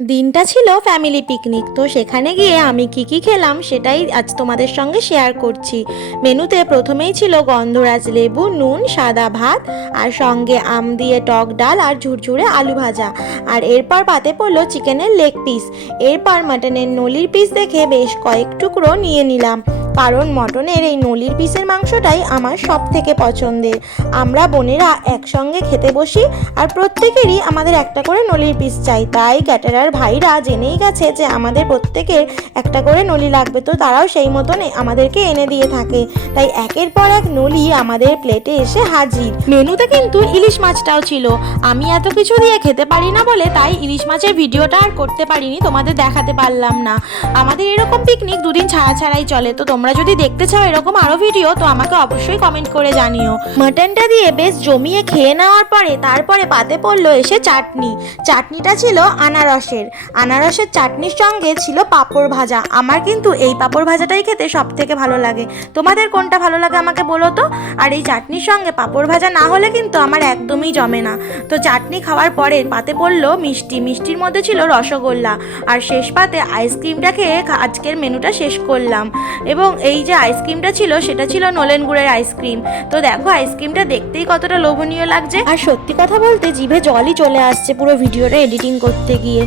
দিনটা ছিল family picnic. তো সেখানে গিয়ে আমি কি খেলাম সেটাই আজ তোমাদের সঙ্গে শেয়ার করছি। মেনুতে প্রথমেই ছিল গন্ধরাজ লেবু, নুন, সাদা ভাত, আর সঙ্গে আম দিয়ে টক ডাল আর ঝুরঝুরে আলু ভাজা। আর এরপর পাতে পড়লো চিকেনের লেগ পিস। এরপর মাটনের নলির পিস দেখে বেশ কয়েক টুকরো নিয়ে নিলাম, কারণ মটনের এই নলির পিসের মাংসটাই আমার সব থেকে পছন্দের। আমরা বোনেরা একসঙ্গে খেতে বসি আর প্রত্যেকেরই আমাদের একটা করে নলির পিস চাই। তাই ক্যাটারার ভাইরা জেনেই গেছে যে আমাদের প্রত্যেকের একটা করে নলি লাগবে, তো তারাও সেই মতন আমাদেরকে এনে দিয়ে থাকে। তাই একের পর এক নলি আমাদের প্লেটে এসে হাজির। মেনুতে কিন্তু ইলিশ মাছটাও ছিল। আমি এত কিছু দিয়ে খেতে পারি না বলে তাই ইলিশ মাছের ভিডিওটা আর করতে পারিনি, তোমাদের দেখাতে পারলাম না। আমাদের এরকম পিকনিক দুদিন ছাড়া ছাড়াই চলে, তো তোমরা যদি দেখতে চাও এরকম আরো ভিডিও তো আমাকে অবশ্যই কমেন্ট করে জানিও। মাটনটা দিয়ে বেশ জমিয়ে খেয়ে নেওয়ার পরে তারপরে পাতে পড়লো এসে চাটনি। চাটনিটা ছিল আনারসের চাটনির সঙ্গে ছিল পাঁপড় ভাজা। আমার কিন্তু এই পাঁপড় ভাজাটাই খেতে সব থেকে ভালো লাগে। তোমাদের কোনটা ভালো লাগে আমাকে বলো তো। আর এই চাটনির সঙ্গে পাঁপড় ভাজা না হলে কিন্তু আমার একদমই জমে না। তো চাটনি খাওয়ার পরে পাতে পড়লো মিষ্টির মধ্যে ছিল রসগোল্লা। আর শেষ পাতে আইসক্রিমটা খেয়ে আজকের মেনুটা শেষ করলাম। এবং এই যে আইসক্রিমটা ছিল সেটা ছিল নলেন গুড়ের আইসক্রিম। তো দেখো আইসক্রিমটা দেখতেই কতটা লোভনীয় লাগছে, আর সত্যি কথা বলতে জিভে জলই চলে আসছে পুরো ভিডিওটা এডিটিং করতে গিয়ে।